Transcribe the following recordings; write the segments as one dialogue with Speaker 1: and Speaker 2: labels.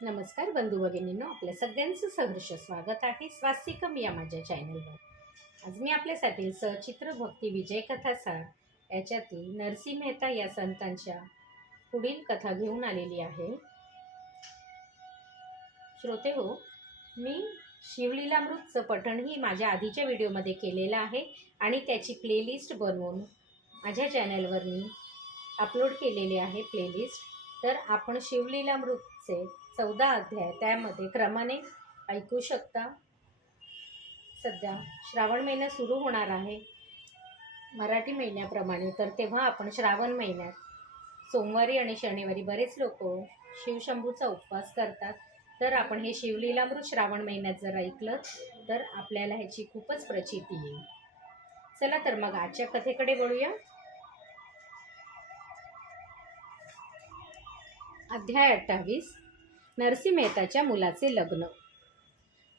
Speaker 1: नमस्कार बंधू भगिनींनो आपल्या सगळ्यांचं सहर्ष स्वागत आहे स्वास्तिकम या माझ्या चॅनलवर आज मी आपल्यासाठी सचित्र भक्ती विजय कथा सार याच्यातील नरसिंह मेहता या संतांच्या पुढील कथा घेऊन आलेली आहे. श्रोते हो मी शिवलीलामृतचं पठणही माझ्या आधीच्या व्हिडिओमध्ये केलेलं आहे आणि त्याची प्लेलिस्ट बनवून माझ्या चॅनलवर मी अपलोड केलेली आहे प्लेलिस्ट तर आपण शिवलीलामृतचे चौदा अध्याय. त्यामध्ये क्रमाने ऐकू शकता. सध्या श्रावण महिना सुरू होणार आहे. मराठी महिन्याप्रमाणे. तर तेव्हा आपण श्रावण महिन्यात सोमवारी आणि शनिवारी बरेच लोक शिवशंभूचा उपवास करतात. तर आपण हे शिवलीलामृत श्रावण महिन्यात जर ऐकलं तर आपल्याला ह्याची खूपच प्रचिती येईल. चला तर मग आजच्या कथेकडे वळूया. अध्याय अठ्ठावीस. नरसिंह मेहताच्या मुलाचे लग्न.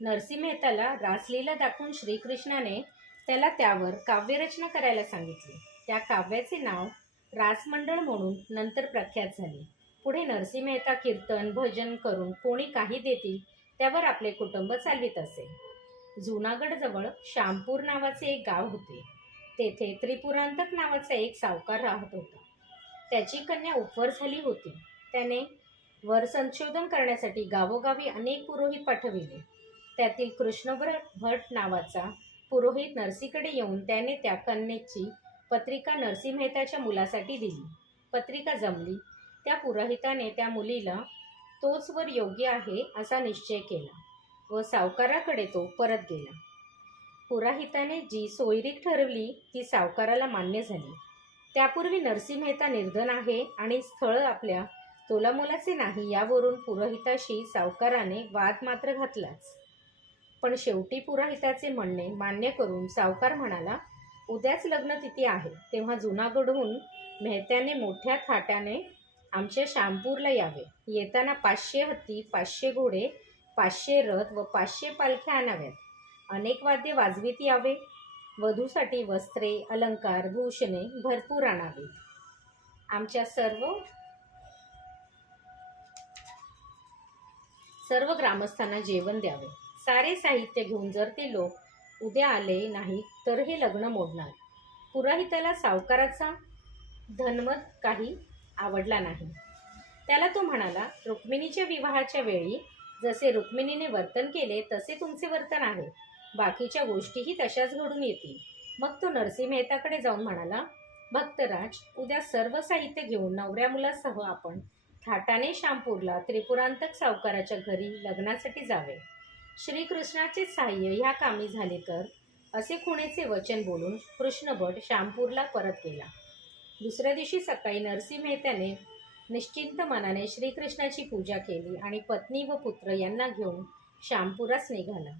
Speaker 1: नरसिंह मेहताला रासलीला दाखवून श्रीकृष्णाने त्याला त्यावर काव्यरचना करायला सांगितली. त्या काव्याचे नाव रासमंडळ म्हणून नंतर प्रख्यात झाले. पुढे नरसिंह मेहता कीर्तन भजन करून कोणी काही देतील त्यावर आपले कुटुंब चालवित असे. जुनागडजवळ श्यामपूर नावाचे एक गाव होते. तेथे त्रिपुरांतक नावाचा एक सावकार राहत होता. त्याची कन्या उपवर झाली होती. त्याने वर संशोधन करण्यासाठी गावोगावी अनेक पुरोहित पाठविले. त्यातील कृष्णभर भट नावाचा पुरोहित नरसीकडे येऊन त्याने त्या कन्येची पत्रिका नरसी मेहताच्या मुलासाठी दिली. पत्रिका जमली. त्या पुरोहिताने त्या मुलीला तोच वर योग्य आहे असा निश्चय केला व सावकाराकडे तो परत गेला. पुरोहिताने जी सोयरीक ठरवली ती सावकाराला मान्य झाली. त्यापूर्वी नरसिंह मेहता निर्धन आहे आणि स्थळ आपल्या तुला मुलाचे नाही यावरून पुरोहिताशी सावकाराने वाद मात्र घातलाच. पण शेवटी पुरोहिताचे म्हणणे मान्य करून सावकार म्हणाला उद्याच लग्न तिथी आहे. तेव्हा जुनागडहून मेहत्याने मोठ्या थाट्याने आमच्या शामपूरला यावे. येताना पाचशे हत्ती पाचशे घोडे पाचशे रथ व पाचशे पालख्या आणाव्यात. अनेक वाद्य वाजवीत यावे. वधूसाठी वस्त्रे अलंकार भूषणे भरपूर आणावीत. आमच्या सर्व सर्व ग्रामस्थांना जेवण द्यावे. सारे साहित्य घेऊन जर ते लोक उद्या आले नाहीत तर हे लग्न मोडणार. पुरोहिताला सावकाराचा धनमत काही आवडला नाही. त्याला तो म्हणाला रुक्मिणीच्या विवाहाच्या वेळी जसे रुक्मिणीने वर्तन केले तसे तुमचे वर्तन आहे. बाकीच्या गोष्टीही तशाच घडून येतील. मग तो नरसिंह मेहताकडे जाऊन म्हणाला भक्तराज उद्या सर्व साहित्य घेऊन नवऱ्या मुलासह आपण थाटाने शामपूरला त्रिपुरांतक सावकाराच्या घरी लग्नासाठी जावे. श्रीकृष्णाचे सहाय्य ह्या कामी झाले तर असे खुणेचे वचन बोलून कृष्णभट शामपूरला परत गेला. दुसऱ्या दिवशी सकाळी नरसिंह मेहत्याने निश्चिंत मनाने श्रीकृष्णाची पूजा केली आणि पत्नी व पुत्र यांना घेऊन शामपुरास निघाला.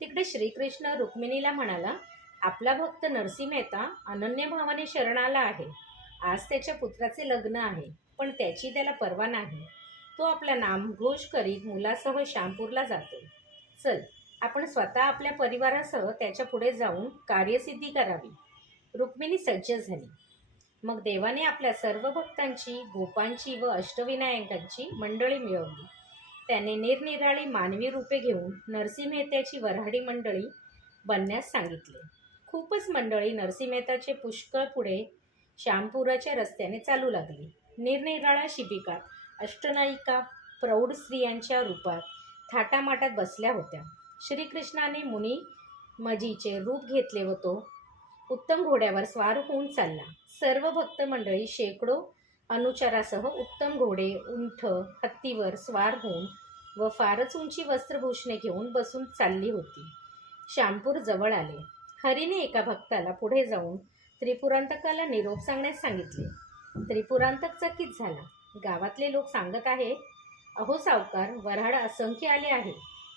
Speaker 1: तिकडे श्रीकृष्ण रुक्मिणीला म्हणाला आपला भक्त नरसिंह मेहता अनन्य भावाने शरणाला आहे. आज त्याच्या पुत्राचे लग्न आहे. पण त्याची त्याला पर्वा नाही. तो आपला नामघोष करीत मुलासह श्यामपूरला जातो. चल आपण स्वतः आपल्या परिवारासह त्याच्या पुढे जाऊन कार्यसिद्धी करावी. रुक्मिणी सज्ज झाली. मग देवाने आपल्या सर्व भक्तांची गोपांची व अष्टविनायकांची मंडळी मिळवली. त्याने निरनिराळी मानवी रूपे घेऊन नरसिंह मेहत्याची वऱ्हाडी मंडळी बनण्यास सांगितले. खूपच मंडळी नरसिंह मेहताचे पुष्कळ पुढे श्यामपुराच्या रस्त्याने चालू लागली. निरनिराळ्या शिबिकात अष्टनायिका प्रौढ स्त्रियांच्या रूपात थाटामाटात बसल्या होत्या. श्रीकृष्णाने मुनी मजीचे रूप घेतले व तो उत्तम घोड्यावर स्वार होऊन चालला. सर्व भक्त मंडळी शेकडो अनुचारासह उत्तम घोडे उंठ हत्तीवर स्वार होऊन व फारच उंची वस्त्रभूषणे घेऊन बसून चालली होती. श्यामपूर जवळ आले. हरीने एका भक्ताला पुढे जाऊन त्रिपुरांतकाला निरोप सांगण्यास सांगितले. त्रिपुरांतक चकित झाला. गावातले लोक सांगत आहे अहो सावकार वऱ्हाड असंख्य आले आहे.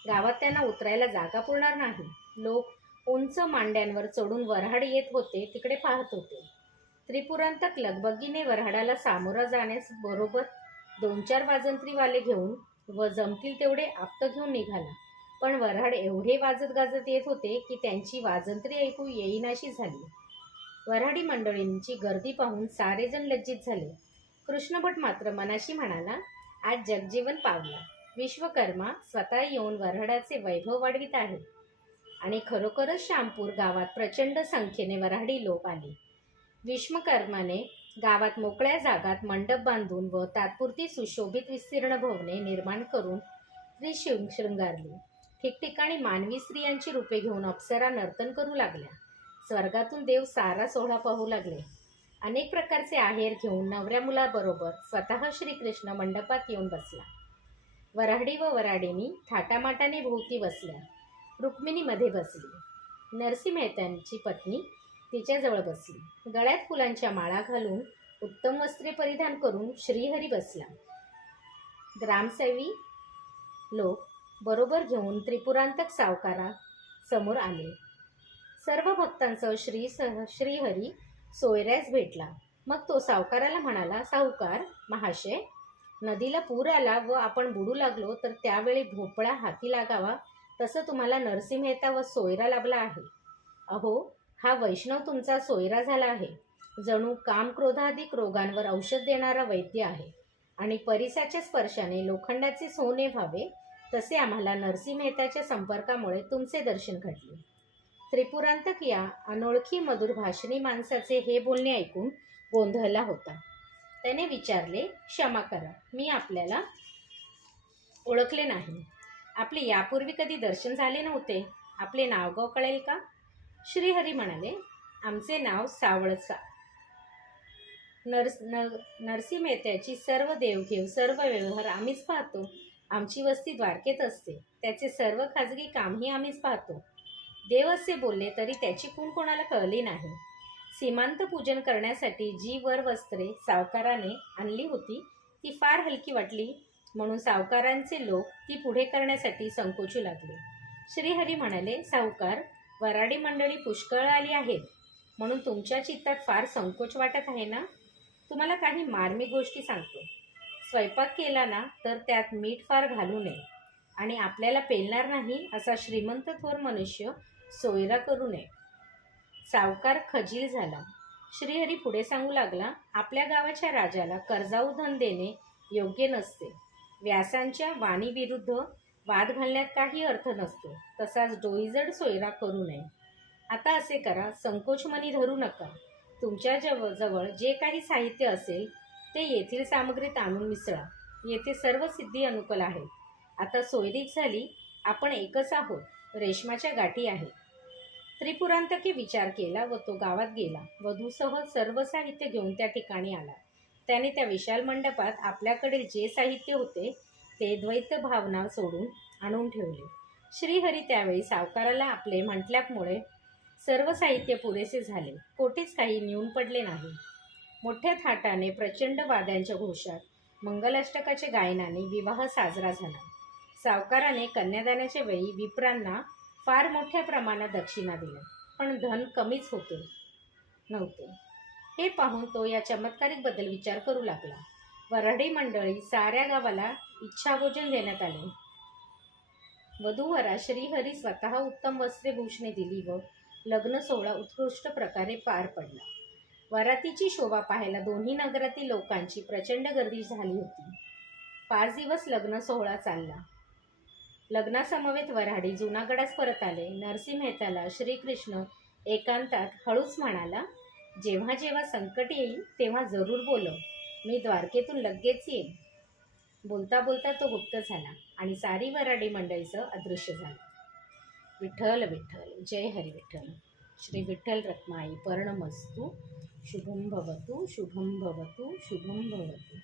Speaker 1: गावात त्यांना उतरायला जागा पुरणार नाही. लोक उंच मांड्यांवर चढून वऱ्हाड येत होते तिकडे पाहत होते. त्रिपुरांतक लगबगीने वऱ्हाडाला सामोरा जाण्यास बरोबर दोन चार वाजंत्रीवाले घेऊन व जमतील तेवढे आप्त घेऊन निघाला. पण वऱ्हाड एवढे वाजत गाजत येत होते की त्यांची वाजंत्री ऐकू येईनाशी झाली. वऱ्हाडी मंडळींची गर्दी पाहून सारेजण लज्जित झाले. कृष्णभट मात्र मनाशी म्हणाला आज जगजीवन पावला. विश्वकर्मा स्वतः येऊन वऱ्हाडाचे वैभव वाढवित आहे आणि खरोखरच श्यामपूर गावात प्रचंड संख्येने वऱ्हाडी लोक आले. विश्वकर्माने गावात मोकळ्या जागात मंडप बांधून व तात्पुरती सुशोभित विस्तीर्ण भवने निर्माण करून स्त्री शृंगारली ठिकठिकाणी मानवी स्त्रियांची रूपे घेऊन अप्सरा नर्तन करू लागल्या. स्वर्गातून देव सारा सोहळा पाहू लागले. अनेक प्रकारचे आहेर घेऊन नवऱ्या मुलाबरोबर स्वतः श्रीकृष्ण मंडपात येऊन बसला. वराडी व वराडीनी थाटामाटाने भोवती बसल्या. रुक्मिणीमध्ये बसली. नरसी मेहतांची पत्नी तिच्याजवळ बसली. गळ्यात फुलांच्या माळा घालून उत्तम वस्त्रे परिधान करून श्रीहरी बसला. ग्रामसेवी लोक बरोबर घेऊन त्रिपुरांतक सावकारा समोर आले. सर्व भक्तांचं श्री सह श्रीहरी सोयऱ्यास भेटला. मग तो सावकाराला म्हणाला सावकार महाशय नदीला पूर आला व आपण बुडू लागलो तर त्यावेळी भोपळा हाती लागावा. तसं तुम्हाला नरसिंह मेहता व सोयरा लाभला आहे. अहो हा वैष्णव तुमचा सोयरा झाला आहे. जणू काम क्रोधाधिक रोगांवर औषध देणारा वैद्य आहे आणि परिसाच्या स्पर्शाने लोखंडाचे सोने व्हावे तसे आम्हाला नरसिंह मेहताच्या संपर्कामुळे तुमचे दर्शन घडले. त्रिपुरांतक या अनोळखी मधुर भाषणी माणसाचे हे बोलणे ऐकून गोंधळला होता. त्याने विचारले क्षमा करा मी आपल्याला ओळखले नाही. आपले यापूर्वी कधी दर्शन झाले नव्हते? आपले नावगाव कळेल का? श्रीहरी म्हणाले आमचे नाव सावळसा. नरस न नरसी मेहत्याची सर्व देवघेव सर्व व्यवहार आम्हीच पाहतो. आमची वस्ती द्वारकेत असते. त्याचे सर्व खाजगी कामही आम्हीच पाहतो. देव असे बोलले तरी त्याची खूण कोणाला कळली नाही. सीमांत पूजन करण्यासाठी जी वर वस्त्रे सावकाराने आणली होती ती फार हलकी वाटली. म्हणून सावकारांचे लोक ती पुढे करण्यासाठी संकोचू लागले. श्रीहरी म्हणाले सावकार वराडी मंडळी पुष्कळ आली आहेत. म्हणून तुमच्या चित्तात फार संकोच वाटत आहे ना? तुम्हाला काही मार्मिक गोष्टी सांगतो. स्वयंपाक केला ना तर त्यात मीठ फार घालू नये. आणि आपल्याला पेलणार नाही असा श्रीमंत थोर मनुष्य सोयरा करू नये. सावकार खजील झाला. श्रीहरी पुढे सांगू लागला आपल्या गावाच्या राजाला कर्जाऊ धन देणे योग्य नसते. व्यासांच्या वाणीविरुद्ध वाद घालण्यात काही अर्थ नसतो. तसाच डोईजड सोयरा करू नये. आता असे करा संकोचमनी धरू नका. तुमच्या जवळ जवळ जे काही साहित्य असेल ते येथील सामग्रीत आणून मिसळा. येथे सर्व सिद्धी अनुकूल आहेत. आता सोयरीक झाली आपण एकच आहोत. रेशमाच्या गाठी आहेत त्रिपुरांतके विचार केला व तो गावात गेला वधूसह सर्व साहित्य घेऊन त्या ठिकाणी आला. त्याने त्या विशाल मंडपात आपल्याकडे जे साहित्य होते ते द्वैत भावना सोडून आणून ठेवले. श्रीहरी त्यावेळी सावकाराला आपले म्हटल्यामुळे सर्व साहित्य पुरेसे झाले. कोठेच काही नेऊन पडले नाही. मोठ्या थाटाने प्रचंड वाद्यांच्या घोषात मंगलाष्टकाच्या गायनाने विवाह साजरा झाला. सावकाराने कन्यादानाच्या वेळी विप्रांना फार मोठ्या प्रमाणात दक्षिणा दिल्या पण धन कमीच होते नव्हते. हे पाहून तो या चमत्कारिकबद्दल विचार करू लागला. वराडी मंडळी साऱ्या गावाला इच्छाभोजन देण्यात आले. वधूवरा श्रीहरी स्वतः उत्तम वस्त्रे भूषणे दिली व लग्न सोहळा उत्कृष्ट प्रकारे पार पडला. वरातीची शोभा पाहायला दोन्ही नगरातील लोकांची प्रचंड गर्दी झाली होती. पाच दिवस लग्न सोहळा चालला. लग्नासमवेत वऱ्हाडी जुनागडास परत आले. नरसिंह मेहताला श्रीकृष्ण एकांतात हळूच म्हणाला जेव्हा जेव्हा संकट येईल तेव्हा जरूर बोलव. मी द्वारकेतून लगेच येईन. बोलता बोलता तो गुप्त झाला आणि सारी वराडी मंडळीचं अदृश्य झालं. विठ्ठल विठ्ठल जय हरी विठ्ठल. श्री विठ्ठल रत्माई पर्णमस्तू शुभम भवतु शुभम भवतु शुभम भवतु.